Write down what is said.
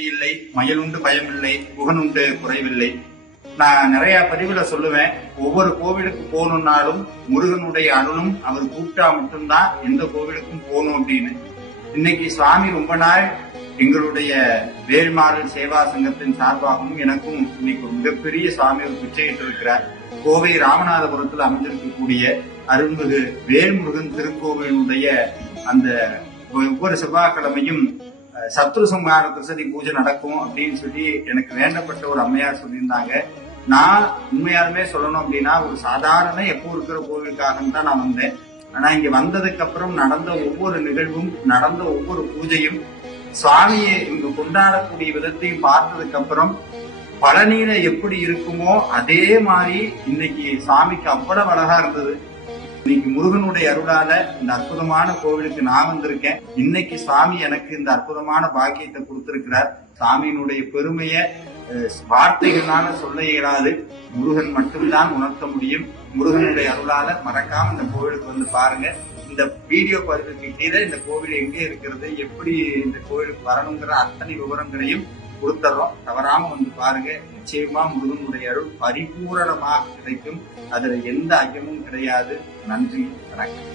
துணை இல்லை, மயலுண்டு பயமில்லை, புகனுண்டு குறைவில்லை. நான் நிறைய பதிவுல சொல்லுவேன், ஒவ்வொரு கோவிலுக்கு போகணும்னாலும் முருகனுடைய அருளும் அவர் கூப்பிட்டா மட்டும்தான் எந்த கோவிலுக்கும் போகணும் அப்படின்னு. இன்னைக்கு சுவாமி ரொம்ப நாள் எங்களுடைய வேல்மாறல் சேவா சங்கத்தின் சார்பாகவும் எனக்கும் இன்னைக்கு ஒரு மிகப்பெரிய சுவாமி ஒரு பிச்சையிட்டு இருக்கிறார். கோவை ராமநாதபுரத்தில் அமைந்திருக்கக்கூடிய அருள்மிகு வேல்முருகன் திருக்கோவிலுடைய அந்த ஒவ்வொரு செவ்வாய்க்கிழமையும் சத்ரு சம்ஹார திரிசதி பூஜை நடக்கும் அப்படின்னு சொல்லி எனக்கு வேண்டப்பட்ட ஒரு அம்மையார் சொல்லியிருந்தாங்க. நான் உண்மையாலுமே சொல்லணும் அப்படின்னா ஒரு சாதாரண எப்போ இருக்கிற கோவிலுக்காக தான் நான் வந்தேன். ஆனா இங்க வந்ததுக்கு அப்புறம் நடந்த ஒவ்வொரு நிகழ்வும், நடந்த ஒவ்வொரு பூஜையும், சுவாமியை இங்க கொண்டாடக்கூடிய விதத்தையும் பார்த்ததுக்கு அப்புறம் பழனியில எப்படி இருக்குமோ அதே மாதிரி இன்னைக்கு சாமிக்கு அவ்வளவு அழகா இருந்தது. இன்னைக்கு முருகனுடைய அருளால இந்த அற்புதமான கோவிலுக்கு நான் வந்திருக்கேன். இன்னைக்கு சுவாமி எனக்கு இந்த அற்புதமான பாக்கியத்தை கொடுத்திருக்கிறார். சாமியினுடைய பெருமைய வார்த்தைகளால சொல்ல இயலாது, முருகன் மட்டும்தான் உணர்த்த முடியும். முருகனுடைய அருளால மறக்காம இந்த கோவிலுக்கு வந்து பாருங்க. இந்த வீடியோ பதிவுக்கு கீழே இந்த கோவில் எங்கே இருக்கிறது, எப்படி இந்த கோவிலுக்கு வரணுங்கிற அத்தனை விவரங்களையும் கொடுத்துறோம். தவறாம வந்து பாருங்க. நிச்சயமா முருகனுடைய அருள் பரிபூரணமாக கிடைக்கும். அதுல எந்த ஐயமும் கிடையாது. நன்றி, வணக்கம்.